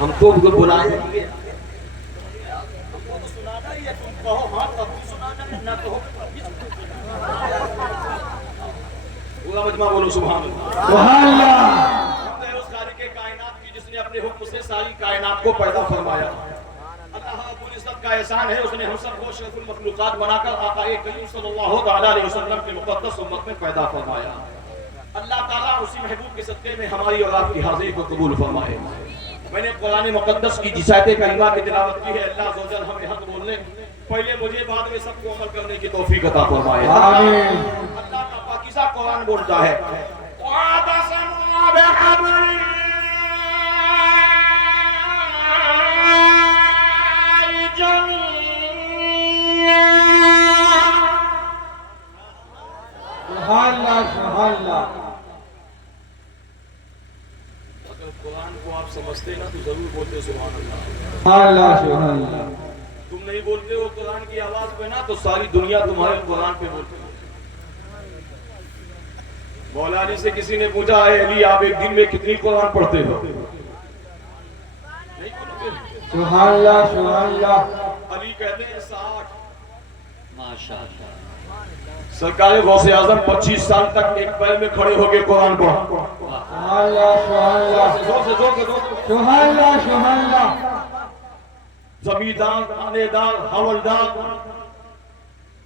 ہم کو بلائے پورا مجمع بولو سبحان اللہ سبحان اللہ. اس خالق کائنات کی جس نے اپنے حکم سے ساری کائنات کو پیدا فرمایا. اللہ رب العزت کا احسان ہے اس نے ہم سب کو اشرف المخلوقات بنا کر آقا کریم صلی اللہ تعالی علیہ وسلم کے مقدس امت میں پیدا فرمایا. اللہ تعالیٰ اسی محبوب کے صدقے میں ہماری اور آپ کی حاضری کو قبول فرمائے. میں نے قرآن مقدس کی جس آیت کریمہ کی تلاوت کی ہے. اللہ عز و جل ہمیں حق بولنے پہلے مجھے بعد میں سب کو عمل کرنے کی توفیق عطا فرمائے. آمین. اللہ کا پاکیزہ قرآن بولتا ہے وَاعْتَصِمُوا بِحَبْلِ اللَّهِ جَمِيعًا. سبحان اللہ سبحان اللہ. اگر قرآن کو آپ سمجھتے نا تو ضرور بولتے سبحان اللہ. سبحان اللہ سبحان اللہ. تم نہیں بولتے ہو قرآن کی آواز پہ نا تو ساری دنیا تمہارے قرآن پہ بولتی ہے. مولا علی سے کسی نے پوچھا ہے علی آپ ایک دن میں کتنی قرآن پڑھتے ہو؟ نہیں بولتے. سبحان اللہ سبحان اللہ. علی کہتے ہیں 60. ماشاءاللہ. سرکار غوث اعظم 25 سال تک ایک پیر میں کھڑے ہو کے قرآن پڑھا. سبحان اللہ سبحان اللہ. زور سے زور سے زور سے. سبحان اللہ سبحان اللہ. زمیندار تانے دار حولدار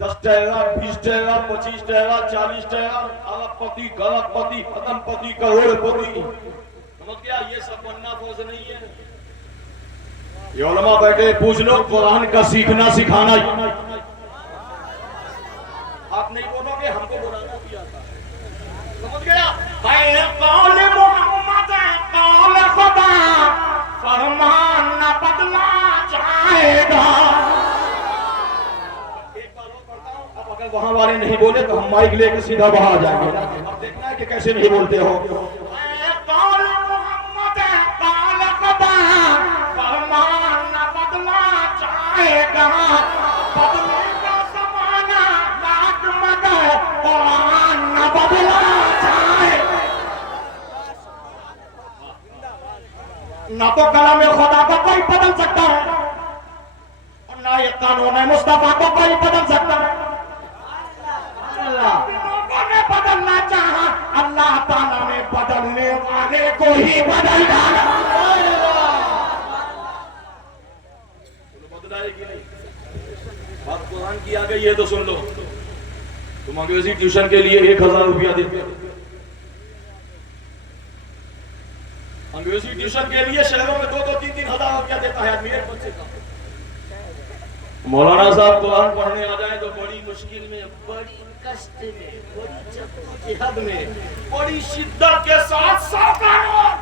10 ٹہرا 20 ٹہرا 25 ٹہرا 40 ٹہرا ارب پتی گرب پتی ختم پتی کروڑ پتی. سمجھ گیا یہ سب بننا فرض نہیں ہے. یہ علماء بیٹھے پوچھ لو قرآن کا سیکھنا سکھانا آپ نہیں بولو گے ہم کو بلانا بھی آتا ہے. سمجھ گیا. اے قول محمد قول خدا فرمان نہ بدلا جائے گا. ایک بار اور پڑھتا ہوں. اب اگر وہاں والے نہیں بولے تو ہم مائک لے کے سیدھا باہر جائیں گے. اب دیکھنا ہے کہ کیسے نہیں بولتے ہو. اے قول محمد قول خدا فرمان نہ بدلا جائے گا. بدلے گا زمانہ لاکھ مگر قرآن نہ بدلا جائے. نہ تو کلام خدا کو کوئی بدل سکتا ہے اور نہ یہ قانون مصطفیٰ کو کوئی بدل سکتا ہے. لوگوں نے بدلنا چاہا اللہ تعالیٰ نے بدلنے والے کو ہی بدل ڈالا. بدلائے گی نہیں. بات قرآن کی آ گئی ہے تو سن لو. تم انگریزی ٹیوشن کے لیے 1000 روپیہ دیتے ہو. انگریزی ٹیوشن کے لیے شہروں میں 2-3 ہزار روپیہ دیتا ہے آدمی ایک بچے کا. مولانا صاحب قرآن پڑھنے آ جائیں تو بڑی مشکل میں بڑی کشٹ میں بڑی جدوجہد میں بڑی شدت کے ساتھ 100 کا نوٹ.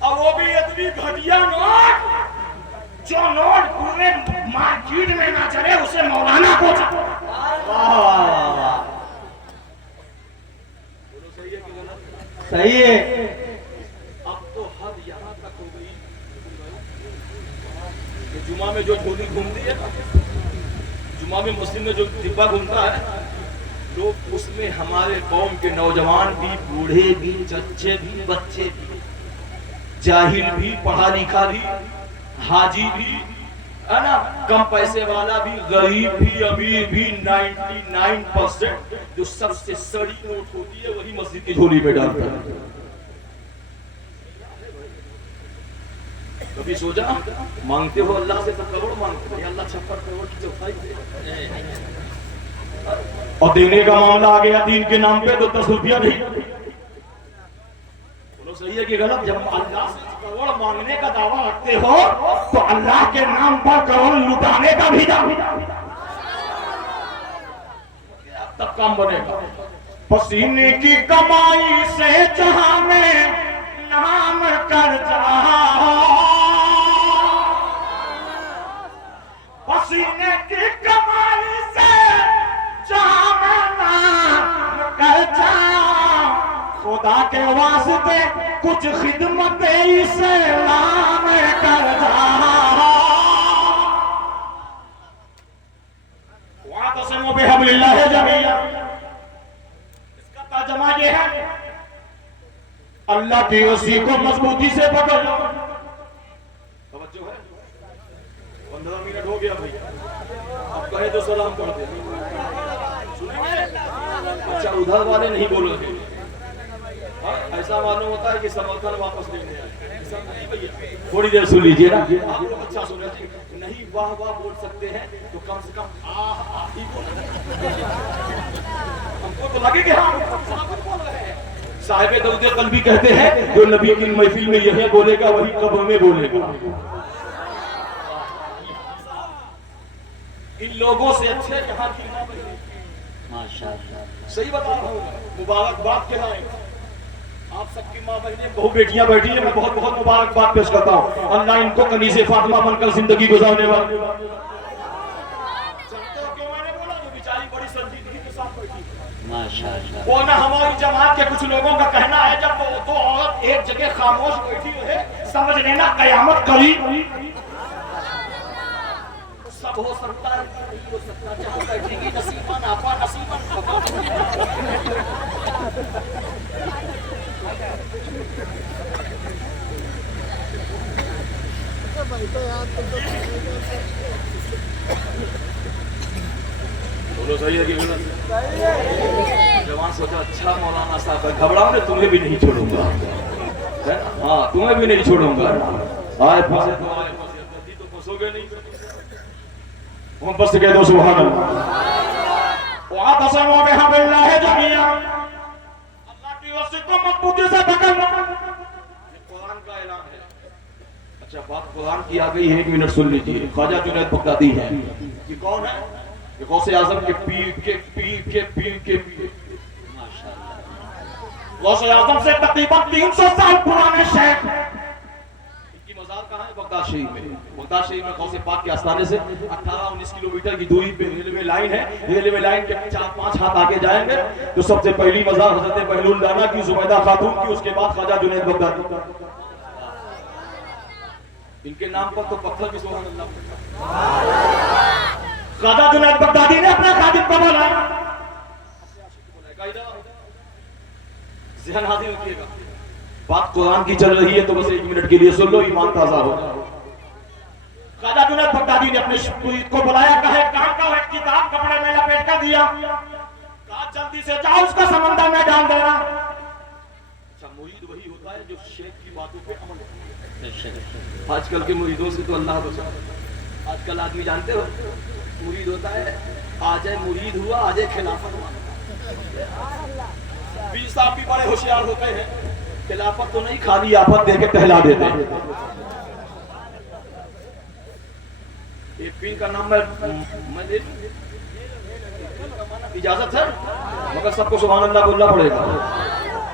اب وہ بھی اتنی گھٹیا نوٹ جو نوٹ پورے مارکیٹ میں نہ چلے اسے مولانا کو چلے. صحیح ہے. اب تو حد یہاں تک ہو گئی کہ جمعہ میں جو جھولی گھومتی ہے جمعہ میں مسلم میں جو ڈبہ گھومتا ہے لوگ اس میں ہمارے قوم کے نوجوان بھی بوڑھے بھی چچے بھی بچے بھی جاہل بھی پڑھا لکھا بھی حاجی بھی ہے نا کم پیسے والا بھی غریب بھی امیر بھی 99% جو سب سے سڑی نوٹ ہوتی ہے وہی مسجد کی جھولی میں ڈالتا ہے. کبھی سوچا مانگتے ہو اللہ سے تو کروڑ مانگتے ہیں. اللہ 56 کروڑ کی چوتھائی دے اور دینے کا معاملہ آ گیا دین کے نام پہ تو 10 روپیہ نہیں. بولو صحیح ہے کہ غلط. جب اللہ سے کروڑ مانگنے کا دعویٰ رکھتے ہو تو اللہ کے نام پر کروڑ لٹانے کا بھی دعویٰ تب کام بنے گا. پسینے کی کمائی سے جہاں میں نام کر جا پسینے کی کمائی سے جہاں میں نام کر جا خدا کے واسطے کچھ خدمت اسلام کر جا. واعتصموا بحبل اللہ جميعا. اس کا ترجمہ یہ ہے اللہ کی رسی کو مضبوطی سے پکڑ لو. توجہ ہے. 15 منٹ ہو گیا بھائی. اب کہے تو سلام پڑھ دے. اچھا ادھر والے نہیں بول رہے. ایسا معلوم ہوتا ہے کہ سمرتھن واپس لینے آئے. تھوڑی دیر سن لیجیے نا. آپ لوگ اچھا سن رہے تھے. نہیں واہ واہ بول سکتے ہیں تو کم سے کم آہ آہ ہی بول. ہم کو تو لگے کہ ہم بول رہے ہیں. صاحب درود قلبی کہتے ہیں جو نبی کی محفل میں یہی بولے گا وہی قبر میں بولے گا. ان لوگوں سے اچھے یہاں کی ماں بہنیں. ماشاءاللہ صحیح بتا رہا ہوں. مبارکباد کے لائق آپ سب کی ماں بہنیں بہو بیٹیاں بیٹھی ہیں. میں بہت بہت مبارکباد پیش کرتا ہوں. اللہ ان کو کنیز فاطمہ بن کر زندگی گزارنے والی. ماشاءاللہ. وہ نہ ہماری جماعت کے کچھ لوگوں کا کہنا ہے جب وہ دو عورت ایک جگہ خاموش بیٹھی رہے سمجھ لینا قیامت قریب. سب ہو سکتا ہے نہیں ہو سکتا. جہاں بیٹھیں گی نصیباً آپا نصیباً خفا. بولو صحیح ہے کہ غلط؟ جوان سوچا اچھا مولانا صاحب گھبراؤ نے تمہیں بھی نہیں چھوڑوں گا. ہاں تمہیں بھی نہیں چھوڑوں گا. آئے پھنسے تو آئے پھنسے جلدی تو پھنسو گے نہیں. ہم بس کہہ دو سبحان اللہ. وَاعْتَصِمُوا بِحَبْلِ اللَّهِ جَمِيعًا. اللہ کی رسی کو مضبوطی سے پکڑ لو. یہ قرآن کا اعلان ہے. اچھا بات قرآن کی آ گئی ہے. 1 منٹ سن لیجیے. خواجہ جنید بغدادی ہیں. یہ کون ہے؟ یہ غوث اعظم کے پیر کے پیر کے پیر کے پیر. غوث اعظم سے تقریباً 300 سال پرانے شیخ. ان کی مزار کہاں ہے؟ بغداد شریف میں. بغداد شریف میں غوث پاک کے آستانے سے 18-19 کلومیٹر کی دوری پہ ریلوے لائن ہے. ریلوے لائن کے 4-5 ہاتھ آگے جائیں گے تو سب سے پہلی مزار حضرت بہل الدانا کی زبیدہ خاتون کی. اس کے بعد خواجہ جنید بغدادی. ان کے نام پر تو پتھر بھی سبحان اللہ. خواجہ جنید بغدادی نے اپنے خادم کو بلایا. ذہن حاضر رکھیے گا. بات قرآن کی چل رہی ہے تو بس 1 منٹ کے لیے سن لو. ایمان تازہ ہو. خواجہ جنید بغدادی نے اپنے مرید کو بلایا. کہا کا ایک کتاب کپڑے میں لپیٹ کر دیا. کہا جلدی سے جاؤ اس کا سمندر میں ڈال دینا. اچھا مرید وہی ہوتا ہے جو شیخ کی باتوں پہ عمل کرتا ہے. آج کل کے مریدوں سے تو اللہ بچا. آج کل آدمی جانتے ہو مرید ہوتا ہے آج مرید ہوا آج خلافت ہوا. پیر صاحب بھی بڑے ہوشیار ہوتے ہیں. خلافت تو نہیں خالی آفت دے کے ٹہلا دیتے ہیں. ایک پیر کا نام میں لے لوں. اجازت ہے مگر سب کو سبحان اللہ بولنا پڑے گا.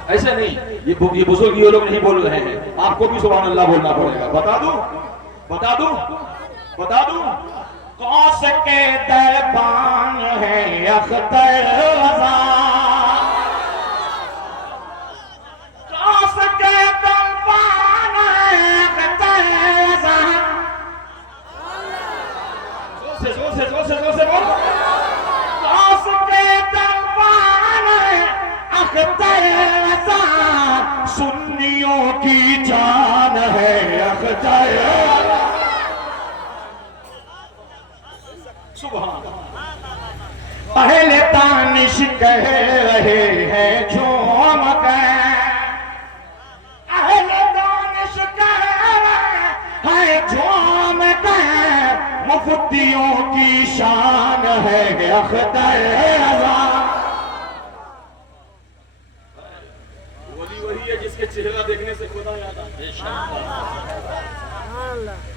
ایسے نہیں یہ بزرگ یہ لوگ نہیں بول رہے ہیں. آپ کو بھی سبحان اللہ بولنا پڑے گا. بتا دوں بتا دوں بتا دوں. غوث کے دربان ہے اختر رضا. غوث کے دربان ہے اختر رضا. زور سے بول. غوث کے دربان ہے اختر رضا. سنیوں کی جان ہے اختر رضا. سبحان اہل دانش کہہ رہے ہیں جھوم کے. اہل دانش کہہ رہے ہیں جھوم کے. مفتیوں کی شان ہے اختر رضا. وہی ہے جس کے چہرہ دیکھنے سے خدا یاد آتا ہے.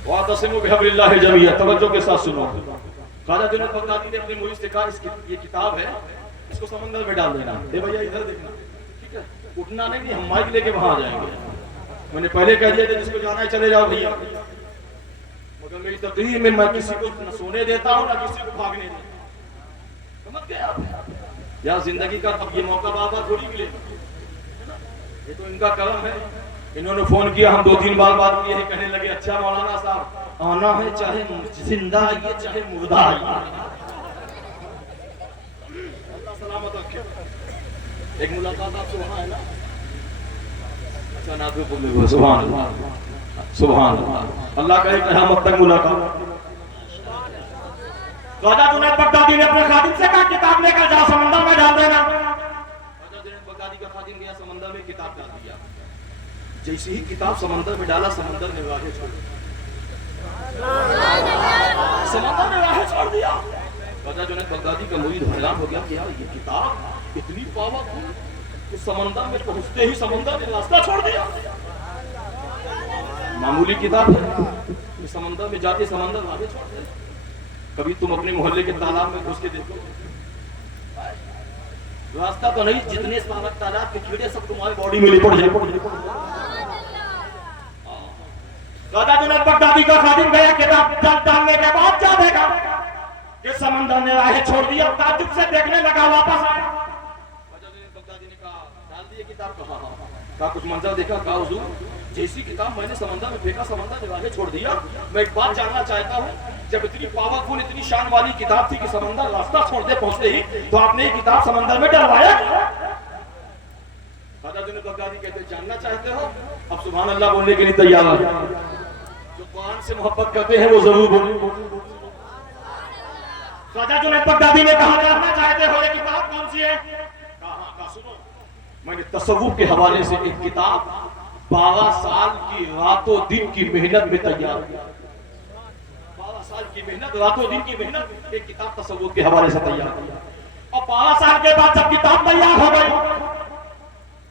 واعتصموا بحبل اللہ جميعا. توجہ کے ساتھ سنو. خواجہ جنید بغدادی نے اپنے مرید سے کہا یہ کتاب ہے اس کو سمندر میں ڈال دینا. اے بھیا ادھر دیکھنا. ٹھیک ہے اٹھنا نہیں کہ ہم مائک لے کے وہاں جائیں گے. میں نے پہلے کہہ دیا تھا جس کو جانا ہے چلے جاؤ بھیا. مگر میری تقریر میں میں کسی کو نہ سونے دیتا ہوں نہ کسی کو بھاگنے دیتا. سمجھ گئے آپ؟ یا زندگی کا اب یہ موقع بار بار تھوڑی ملے. یہ تو ان کا کرم ہے. انہوں نے فون کیا. ہم 2-3 بار بات کی ہے. کہنے لگے اچھا مولانا صاحب آنا ہے چاہے زندہ آئیے چاہے مردہ آئیے. اللہ سلامت رکھے. ایک ملاقات آپ سے وہاں ہے نا. کا نافع کو سبحان اللہ سبحان اللہ اللہ کرے قیامت تک ملاقات خواجہ جنید بغدادی نے اپنے خادم سے کہا کتاب لے کر جا سمندر میں ڈال دینا خواجہ جنید بغدادی کا خادم گیا سمندر میں کتاب ڈال دیا جیسے ہی کتاب سمندر میں ڈالا سمندر نے راہیں چھوڑ سمندر نے راہیں چھوڑ دیا خواجہ جنید بغدادی کا مرید حیران ہو گیا کہ یار یہ کتاب اتنی پاورفل کہ سمندر میں پہنچتے ہی سمندر نے راستہ چھوڑ دیا معمولی کتاب ہے سمندر میں جاتے سمندر راہیں چھوڑ دیا کبھی تم اپنے محلے کے تالاب میں گھس کے دیکھو راستہ تو نہیں جتنے تالاب کے کیڑے سب تمہاری باڈی میں لپٹ جائے خواجہ جنید بغدادی کا خادم گیا کتاب ڈالنے کے بعد کیا دیکھا کہ سمندر نے راہیں چھوڑ دیا تعجب سے دیکھنے لگا واپس آیا خواجہ جنید بغدادی نے کہا ڈال دی کتاب کہا کچھ منظر دیکھا کہا حضور جیسی کتاب میں نے سمندر میں پھینکا سمندر نے راہیں چھوڑ دیا میں ایک بات جاننا چاہتا ہوں جب اتنی پاورفل اتنی شان والی کتاب تھی کہ سمندر راستہ چھوڑتے پہنچتے ہی تو آپ نے یہ کتاب سمندر میں ڈلوایا خواجہ جنید بغدادی کہتے جاننا چاہتے ہو اب سبحان اللہ بولنے کے لیے تیار ہے جو قرآن سے محبت کرتے ہیں وہ ضرور بولیں خواجہ جنید بغدادی نے کہا جاننا چاہتے ہو یہ کتاب کون سی ہے کہا سنو میں نے تصوف کے حوالے سے ایک کتاب 12 سال کی رات و دن کی محنت میں تیار 12 سال کی محنت رات و دن کی محنت ایک کتاب تصوف کے حوالے سے تیار اور 12 سال کے بعد جب کتاب تیار ہو گئی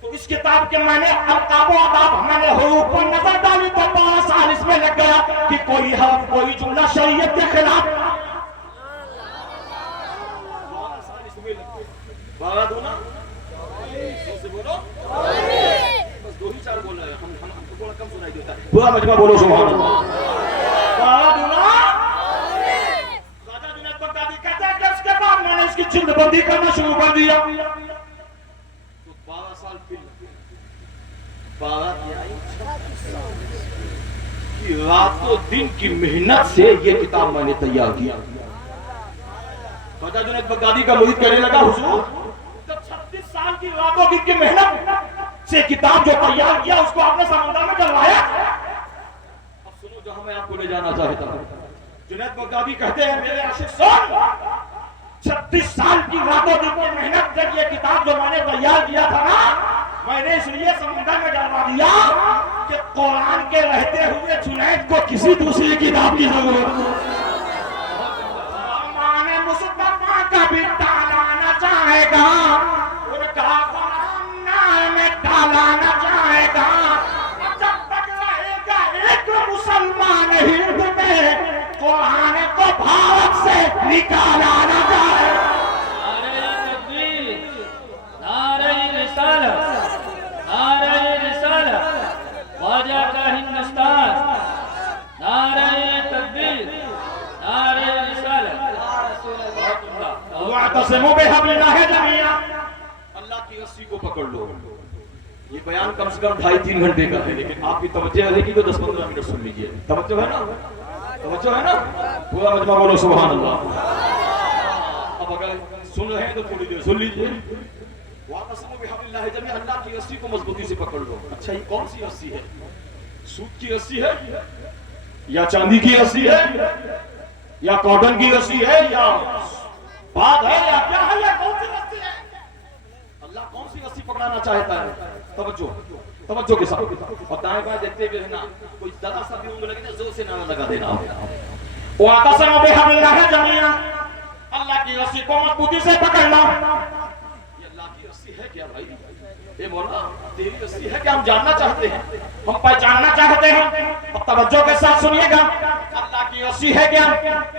تو اس کتاب کے میں نے القاب و آداب میں نے حروف پر نظر ڈالی تو 12 سال اس میں لگ گیا کہ کوئی حرف کوئی جملہ شریعت کے خلاف 12 سال اس میں لگ گئے 12 دونا سے بولو بس 2 ہی 4 بول رہے ہیں ہم کو تھوڑا کم سنائی دیتا ہے پورا مجمع بولو سبحان اللہ 12 دونا خواجہ جنید بغدادی کہتے ہیں کہ اس کے بعد میں نے اس کی جلد بندی کرنا شروع کر دیا تو 12 سال پھر 12 کی رات و دن کی محنت سے یہ کتاب میں نے تیار کیا خواجہ جنید بغدادی کا مرید کہنے لگا حضور 36 سال کی رات و دن کی محنت سے کتاب جو تیار کیا اس کو آپ نے سمندر میں ڈلوایا اب سنو جہاں میں آپ کو لے جانا چاہتا ہوں جنید بغدادی کہتے ہیں میرے عاشق سن 36 سال کی رات و دن کی محنت جب یہ کتاب جو میں نے تیار کیا تھا نا میں نے اس لیے سمندر میں ڈلوا دیا کہ قرآن کے رہتے ہوئے جنید کو کسی دوسری کتاب کی ضرورت مصطفیٰ کا بھی ڈالانا چاہے گا ان کا قرآن میں ڈالانا چاہے گا جب تک رہے گا ایک مسلمان ہند میں قرآن کو بھارت سے نکالانا چاہے گا نعرہ تکبیر نعرہ رسالت نعرہ رسالت خواجہ کا ہندوستان نعرہ تکبیر نعرہ رسالت وَاعْتَصِمُوا بِحَبْلِ اللَّهِ جَمِيعًا اللہ کی رسی کو پکڑ لو یہ بیان کم سے کم 2.5-3 گھنٹے کا ہے لیکن آپ کی توجہ رہے گی تو 10-15 منٹ سن لیجئے توجہ ہے نا پورا مجمع بولو سبحان اللہ اب اگر سن رہے ہیں تو تھوڑی دیر سن لیجئے وَاعْتَصِمُوا بِحَبْلِ اللَّهِ جَمِيعًا اللہ کی رسی کو مضبوطی سے پکڑ لو اچھا یہ کون سی رسی ہے سوت کی رسی ہے یا چاندی کی رسی ہے یا کاٹن کی رسی ہے یا بات ہے یا کیا ہے یا کون سی رسی ہے اللہ کون سی رسی پکڑانا چاہتا ہے توجہ کے ساتھ اور دائیں بائیں دیکھتے ہوئے نا کوئی ذرا سا بھی اونگ لگے زور سے نعرہ لگا دینا وَاعْتَصِمُوا بِحَبْلِ اللَّهِ جَمِيعًا اللہ کی رسی کو مضبوطی سے پکڑنا یہ اللہ کی رسی ہے کیا بھائی اے مولا تیری رسی ہے کہ ہم جاننا چاہتے ہیں ہم پہچاننا چاہتے ہیں اب توجہ کے ساتھ سنیے گا اللہ کی رسی ہے کیا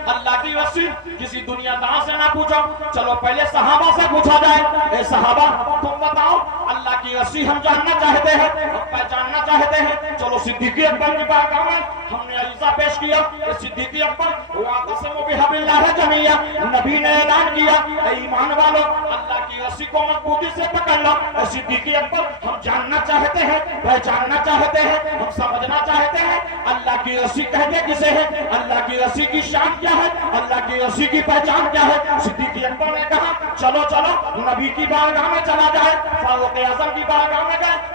اللہ کی رسی کسی دنیا داں سے نہ پوچھو چلو پہلے صحابہ سے پوچھا جائے اے صحابہ تم بتاؤ اللہ کی رسی ہم جاننا چاہتے ہیں ہم پہچاننا چاہتے ہیں چلو صدیق اکبر کی بارگاہ میں ہم نے عریضہ پیش کیا کہ صدیق اکبر وَاعْتَصِمُوا بِحَبْلِ اللَّهِ جَمِيعًا نبی نے اعلان کیا اے ایمان والو اللہ کی رسی کو مضبوطی سے پکڑ لو اے صدیق اکبر ہم جاننا چاہتے ہیں پہچاننا چاہتے ہیں ہم سمجھنا چاہتے ہیں اللہ کی رسی کہتے کسے ہے اللہ کی رسی کی شان کیا ہے اللہ کی رسی کی پہچان کیا ہے صدیق اکبر نے کہا چلو چلو نبی کی بارگاہ میں چلا جائے فاروق اعظم کی بارگاہ میں گئے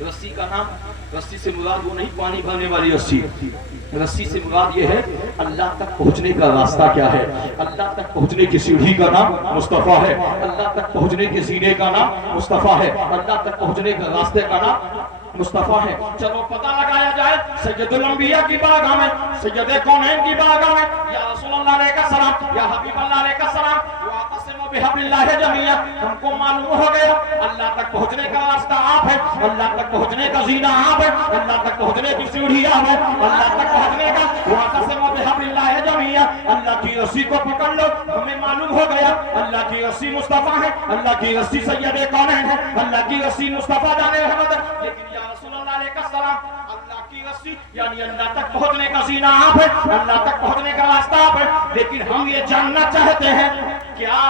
رسی کا نام، رسی سے مراد وہ نہیں پانی بھرنے والی رسی، رسی سے مراد یہ ہے اللہ تک پہنچنے کا راستہ کیا ہے، اللہ تک پہنچنے کی سیڑھی کا نام مصطفیٰ ہے، اللہ تک پہنچنے کے سینے کا نام مصطفیٰ ہے، اللہ تک پہنچنے کا راستے کا نام مصطفیٰ ہے۔ چلو پتہ لگایا جائے سید الانبیاء کی بارگاہ میں، سید کونین کی بارگاہ میں، یا رسول اللہ علیہ السلام، یا حبیب اللہ علیہ السلام، واعتصموا بحبل اللہ جمیعا، ہم کو معلوم ہو گیا اللہ تک پہنچنے کا راستہ آپ ہے، اللہ تک پہنچنے کا زینہ آپ ہے، اللہ تک پہنچنے کی سیڑھی آپ ہے، اللہ تک پہنچنے کا واعتصموا بحبل اللہ جمیعا، اللہ کی رسی کو پکڑ لو، ہمیں معلوم ہو گیا اللہ کی رسی مصطفیٰ ہے، اللہ کی رسی سید کونین ہے، اللہ کی رسی مصطفیٰ جان رحمت ہے، لیکن یا رسول اللہ علیہ السلام اللہ کی رسی یعنی اللہ تک پہنچنے کا زینہ آپ ہے، اللہ تک پہنچنے کا راستہ آپ ہے، لیکن ہم یہ جاننا چاہتے ہیں کیا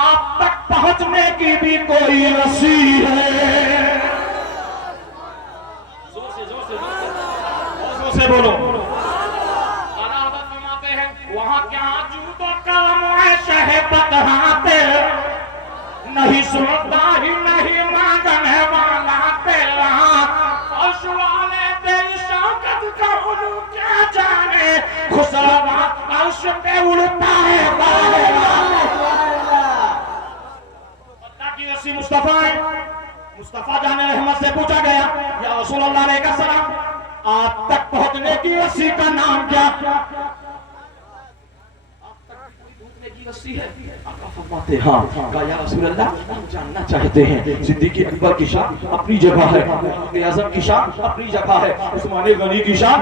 آپ تک پہنچنے کی بھی کوئی رسی ہے؟ زور سے زور سے زور سے بولو۔ اعلیٰ حضرت فرماتے ہیں وہاں کیا جود و کرم ہے شہبت ہاتے، نہیں سنتا ہی نہیں مانگنے والا تیرا، عرش والے تیری شوکت کا علو کیا جانے، خسروا عرش پہ اڑتا ہے اللہ کی رسی مصطفیٰ ہے۔ مصطفیٰ جان رحمت سے پوچھا گیا یا رسول اللہ علیہ السلام آپ تک پہنچنے کی رسی کا نام کیا؟ رسی ہے، آقا فرماتے ہاں، کہا یا رسول اللہ ہم جاننا چاہتے ہیں صدیق اکبر کی شان اپنی جگہ ہے، فاروق اعظم کی شان اپنی جگہ ہے، عثمان غنی کی شان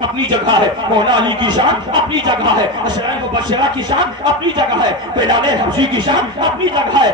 اپنی جگہ ہے، مولا علی کی شان اپنی جگہ ہے، عشرہ مبشرہ کی شان اپنی جگہ ہے، بلال حبشی کی شان اپنی جگہ ہے،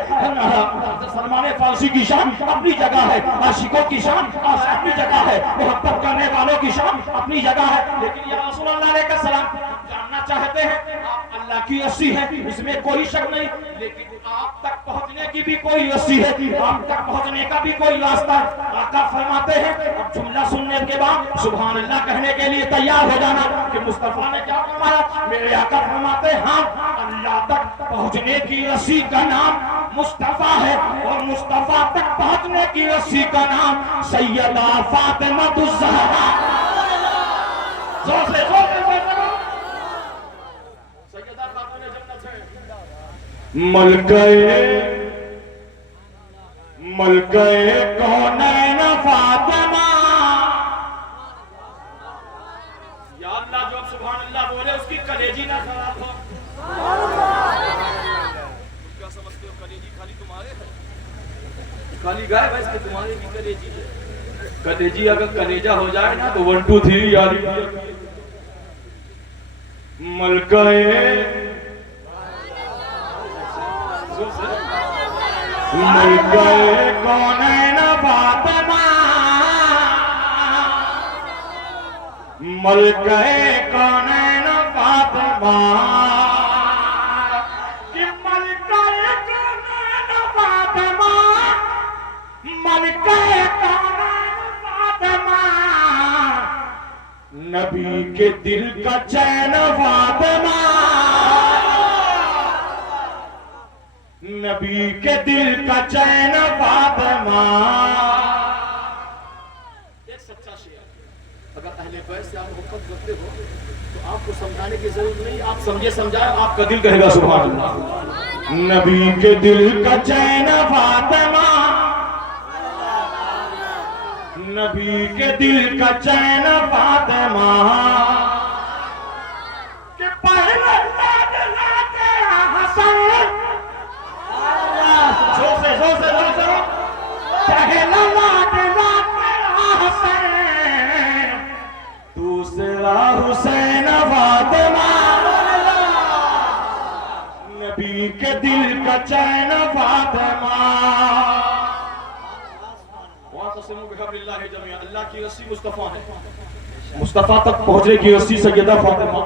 سلمان فارسی کی شان اپنی جگہ ہے، عاشقوں کی شان اپنی جگہ ہے، محبت کرنے والوں کی شان اپنی جگہ ہے، لیکن یا رسول اللہ علیہ السلام جاننا چاہتے ہیں آپ اللہ کی رسی ہے، اس میں کوئی شک نہیں، لیکن آپ تک پہنچنے کی بھی کوئی رسی ہے، آپ تک پہنچنے کا بھی کوئی راستہ ہے۔ آقا فرماتے ہیں اب جملہ سننے کے بعد سبحان اللہ کہنے کے لیے تیار ہو جانا کہ مصطفیٰ نے کیا فرمایا۔ میرے آقا فرماتے ہیں ہاں اللہ تک پہنچنے کی رسی کا نام مصطفیٰ ہے، اور مصطفیٰ تک پہنچنے کی رسی کا نام سیدہ فاطمہ الزہرا۔ زور سے زور سے ملکہ کونین فاطمہ، یا اللہ جو سبحان اللہ بولے اس کی کلیجی نہ خراب ہو۔ کیا سمجھتے ہو کلیجی خالی تمہارے ہے؟ خالی گائے بھائی اس کے تمہارے بھی کلیجی ہے، کلیجی اگر کلیجہ ہو جائے نا تو 1 2 3 یاری ملکہ ملکہ کونین فاطمہ، ملکہ کونین فاطمہ، کہ ملکہ کونین فاطمہ، ملکہ کونین فاطمہ، نبی کے دل کا چین فاطمہ، نبی کے دل کا چین فاطمہ۔ ایک سچا شعر، اگر اہل بیت سے آپ محبت کرتے ہو تو آپ کو سمجھانے کی ضرورت نہیں، آپ سمجھے سمجھائے آپ کا دل کہے گا سبحان اللہ۔ نبی کے دل کا چین فاطمہ، نبی کے دل کا چین فاطمہ، کہ پہلے حسن دوسرا حسین فاطمہ، نبی کے دل کا چین فاطمہ۔ واعتصموا بحبل اللہ جمیعا، اللہ کی رسی مصطفیٰ ہے، مصطفیٰ تک پہنچنے کی رسی سیدہ فاطمہ۔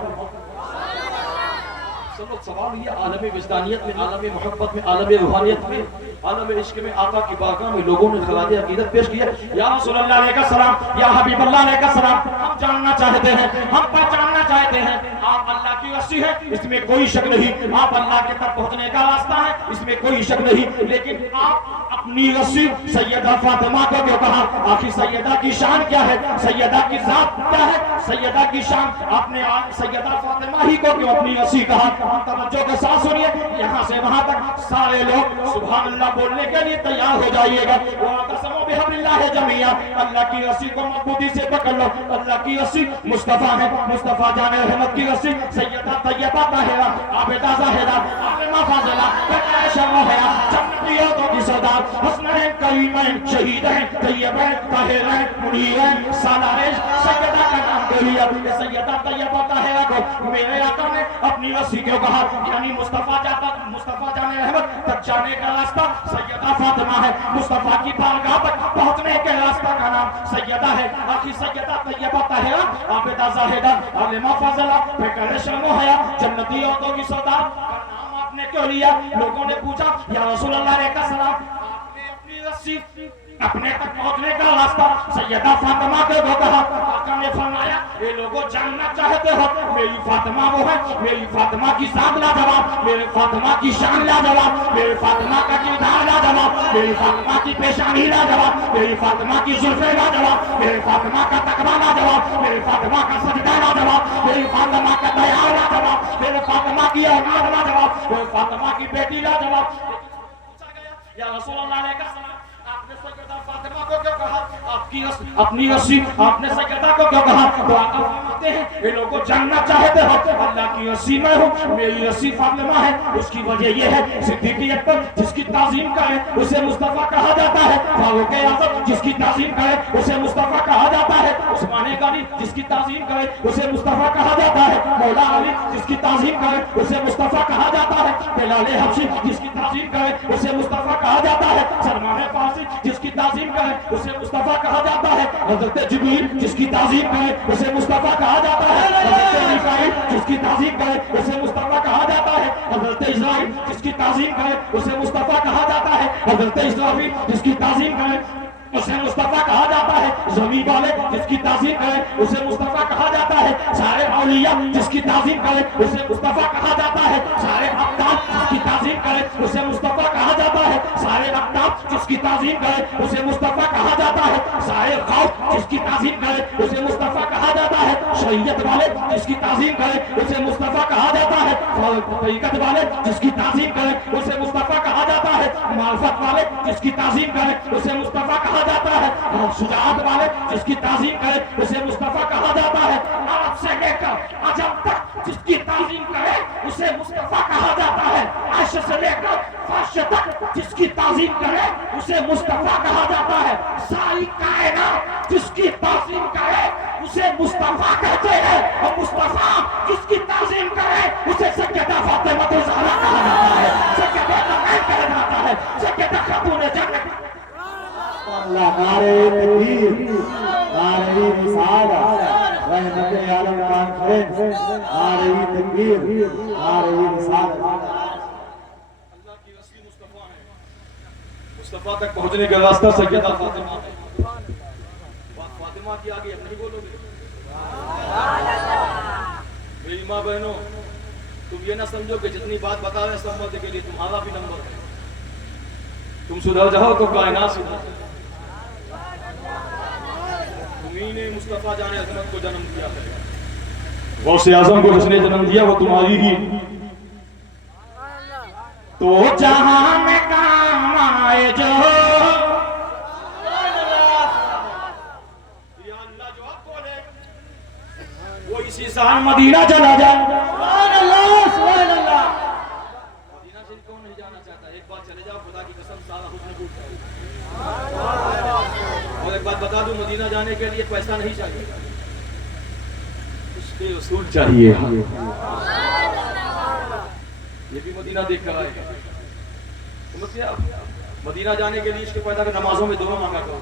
سوال یہ عالم وجدانیت میں، عالم محبت میں، عالم روحانیت میں، عالم عشق میں آقا کی بارگاہ میں لوگوں نے خراج عقیدت پیش کیا یا رسول اللہ علیہ السلام، یا حبیب اللہ علیہ السلام ہم جاننا چاہتے ہیں، ہم پہچاننا چاہتے ہیں آپ اللہ کی رسی ہے، اس میں کوئی شک نہیں، آپ اللہ کے تک پہنچنے کا راستہ ہے، اس میں کوئی شک نہیں، لیکن آپ اپنی رسی سیدہ فاطمہ کو کیوں کہا؟ آخر سیدہ کی شان کیا ہے؟ سیدہ کی ذات کیا ہے؟ سیدہ کی شان آپ نے سیدہ فاطمہ ہی کو کیوں اپنی رسی کہا؟ توجہ کے ساتھ سنیے، یہاں سے وہاں تک سارے لوگ سبحان اللہ بولنے کے لیے تیار ہو جائیے گا۔ وَاعْتَصَمُوا بِحَبْلِ اللَّهِ جَمِيعًا، اللہ کی رسی کو مضبوطی سے پکڑ لو۔ اللہ کی رسی مصطفیٰ ہے، مصطفیٰ جان رحمت کی رسی سیدہ طیبہ طاہرہ عابدہ زاہدہ عالمہ فاضلہ عائشہ روحیہ جنتی عورتوں کی سردار حسنین کریمین شہیدین طیبین طاہرین منیرین سالارین سیدہ کا نام دے لیا۔ سیدہ طیبہ طاہرہ کو میرے آقا نے اپنی رسی کیوں کہا؟ یعنی مصطفیٰ جان رحمت تک جانے کا راستہ سیدہ فاطمہ ہے، مصطفیٰ کی بارگاہ تک پہنچنے کے راستہ کا نام سیدہ ہے۔ آخر سیدہ طیبہ طاہرہ عابدہ زاہدہ عالمہ فاضلہ فکر شرم و حیا جنتی عورتوں کی سردار کا نام آپ نے کیوں لیا؟ لوگوں نے پوچھا یا رسول اللہ علیہ السلام آپ نے اپنی رسی اپنے تک پہنچنے کا راستہ سیدہ فاطمہ کو کہا؟ آقا نے فرمایا یہ لوگوں جاننا چاہتے ہو میری فاطمہ وہ ہے، میری فاطمہ کی ذات لاجواب، میری فاطمہ کی شان لاجواب، میری فاطمہ کا کردار لاجواب، میری فاطمہ کی پیشانی لاجواب، میری فاطمہ کی زلفیں لاجواب، میری فاطمہ کا تقویٰ لاجواب، میری فاطمہ کا سجدہ لاجواب، میری فاطمہ کا دیار لاجواب، میری فاطمہ کی اولاد لاجواب، میری فاطمہ کی بیٹی لاجواب۔ پوچھا گیا یا رسول اللہ علیہ السلام آپ نے سیدہ فاطمہ کو کیوں کہا؟ آپ کی اپنی رسی آپ نے سیدہ کو کیوں کہا؟ تو آقا فرماتے ہیں یہ لوگوں جاننا چاہتے ہو اللہ کی رسی میں ہوں، میری رسی فاطمہ ہے۔ اس کی وجہ یہ ہے صدیق اکبر جس کی تعظیم کرے اسے مصطفیٰ کہا جاتا ہے، فاروق اعظم جس کی تعظیم کرے اسے مصطفیٰ کہا جاتا ہے، عثمان غنی جس کی تعظیم کرے اسے مصطفیٰ کہا جاتا ہے، مولا علی جس کی تعظیم کرے اسے مصطفیٰ کہا جاتا ہے، بلال حبشی جس کی تعظیم کرے اسے مصطفیٰ کہا جاتا ہے، سلمان فارسی جس کی تعظیم کرے اسے مصطفیٰ کہا جاتا ہے، حضرت جبریل جس کی تعظیم کرے اسے مصطفیٰ کہا جاتا ہے، حضرت میکائیل جس کی تعظیم کرے اسے مصطفیٰ کہا جاتا ہے، حضرت اسرائیل جس کی تعظیم کرے اسے مصطفیٰ کہا جاتا ہے، حضرت اسرافیل جس کی تعظیم کرے اسے مصطفیٰ کہا جاتا ہے، زمین والے جس کی تعظیم کرے اسے مصطفیٰ کہا جاتا ہے، سارے اولیاء جس کی تعظیم کرے اسے مصطفیٰ کہا جاتا ہے، سارے اقدام جس کی تعظیم کرے اسے مصطفیٰ کہا جاتا ہے، سارے اقدام جس کی تعظیم کرے اسے مصطفیٰ کہا جاتا ہے، سارے غوث جس کی تعظیم کرے اسے مصطفیٰ کہا جاتا ہے، شریعت والے جس کی تعظیم کرے اسے مصطفیٰ کہا جاتا ہے، طریقت والے جس کی تعظیم کرے اسے مصطفیٰ کہا جاتا ہے، معرفت والے جس کی تعظیم کرے اسے مصطفیٰ کہا جاتا ہے، شجاعت والے جس کی تعظیم کرے اسے مصطفیٰ کہا جاتا ہے، عرب سے لے کر عجم تک جس کی تعظیم کرے اسے مصطفیٰ کہا جاتا ہے، عرش سے لے کر فرش تک جس کی تعظیم کرے اسے مصطفیٰ کہا جاتا ہے، ساری کائنات جس کی تعظیم کرے اسے مصطفیٰ کہتے ہیں، اور مصطفیٰ جس کی تعظیم کرے اسے سیدہ فاطمہ الزہرا کہا جاتا ہے، سیدہ کمال کہا جاتا ہے، سیدہ خاتون جنت۔ اللہ نعرہ تکبیر، نعرہ رسالت، رحمت عالم کانفرنس، نعرہ تکبیر، نعرہ رسالت۔ اللہ کی رسی مصطفیٰ ہے، مصطفیٰ تک پہنچنے کا راستہ سیدہ فاطمہ ہے۔ فاطمہ کی آگے اب نہیں بولو گے؟ میری ماں بہنوں تم یہ نہ سمجھو کہ جتنی بات بتا رہے سمجھنے کے لیے تمہارا بھی نمبر ہے، تم سدھر جاؤ تو کائنات سدھر۔ تمہیں نے مصطفیٰ جان عظمت کو جنم دیا ہے، غوث اعظم کو جس نے جنم دیا وہ تمہاری ہی تو جہاں میں کام آئے جو یا اللہ جو آپ بولے وہ اسی سال مدینہ چلا جائے۔ سبحان اللہ، سبحان اللہ۔ مدینہ سے کون نہیں جانا چاہتا؟ ایک بات چلے جاؤ خدا کی قسم سارا حسن ٹوٹ جائے۔ اور ایک بات بتا دوں مدینہ جانے کے لیے پیسہ نہیں چاہیے، اس کے اصول چاہیے۔ یہ بھی مدینہ دیکھ کر آئے گا۔ مدینہ جانے کے لیے اس کے پیدا کے نمازوں میں دعا مانگا کرو،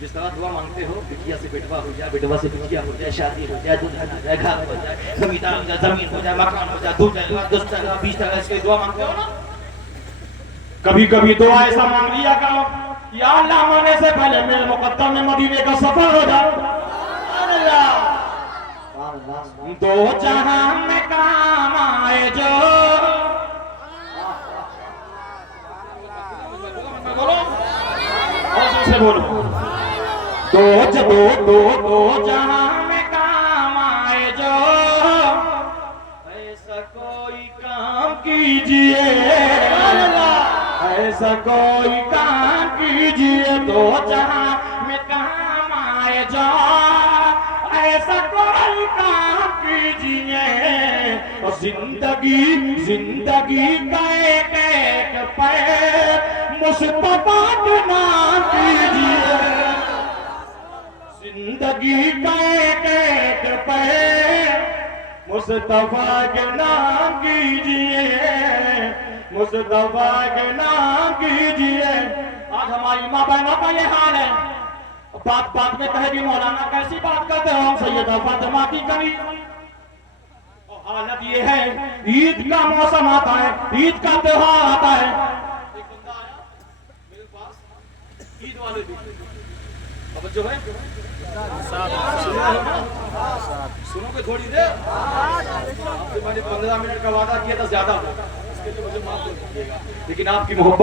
جس طرح دعا مانگتے ہو بٹیا سے بیٹوا ہو جائے، بیٹوا سے بٹیا ہو جائے، شادی ہو جائے، دلہن ہو جائے، گھر ہو جائے، زمیندار ہو جائے، زمین ہو جائے، مکان ہو جائے، 2 جگہ 10 جگہ 20 جگہ اس کے دعا مانگتے ہو نا۔ کبھی کبھی دعا ایسا مانگ لیا کرو یا اللہ مانے سے پہلے میرے مقدم میں مدینے کا سفر ہو جائے۔ سبحان اللہ۔ دو جہاں میں کام آئے جو سے بولو دو جہاں میں کام آئے جو ایسا کوئی کام کیجئے ایسا کوئی کام کیجئے دو جہاں میں کام آئے جو ایسا کوئی کام کیجئے اور زندگی کا ایک ایک پیر مصطفیٰ کے نام کیجئے زندگی کا ایک ایک پیر مصطفیٰ کے نام کیجئے مصطفیٰ کے نام کیجئے آج ہماری ماں بہنوں کا یہ حال ہے بات بات میں کہے گی مولانا کیسی بات کرتے ہو ہم سیدہ فاطمہ کی کمی اور حالت یہ ہے عید کا موسم آتا ہے عید کا تہوار آتا ہے ایک بندہ آیا میرے پاس عید والے بھی توجہ ہے سنو کہ تھوڑی دیر میں نے 15 منٹ کا وعدہ کیا تھا زیادہ اس کے لیے مجھے معاف کر دیجیے گا لیکن آپ کی محبت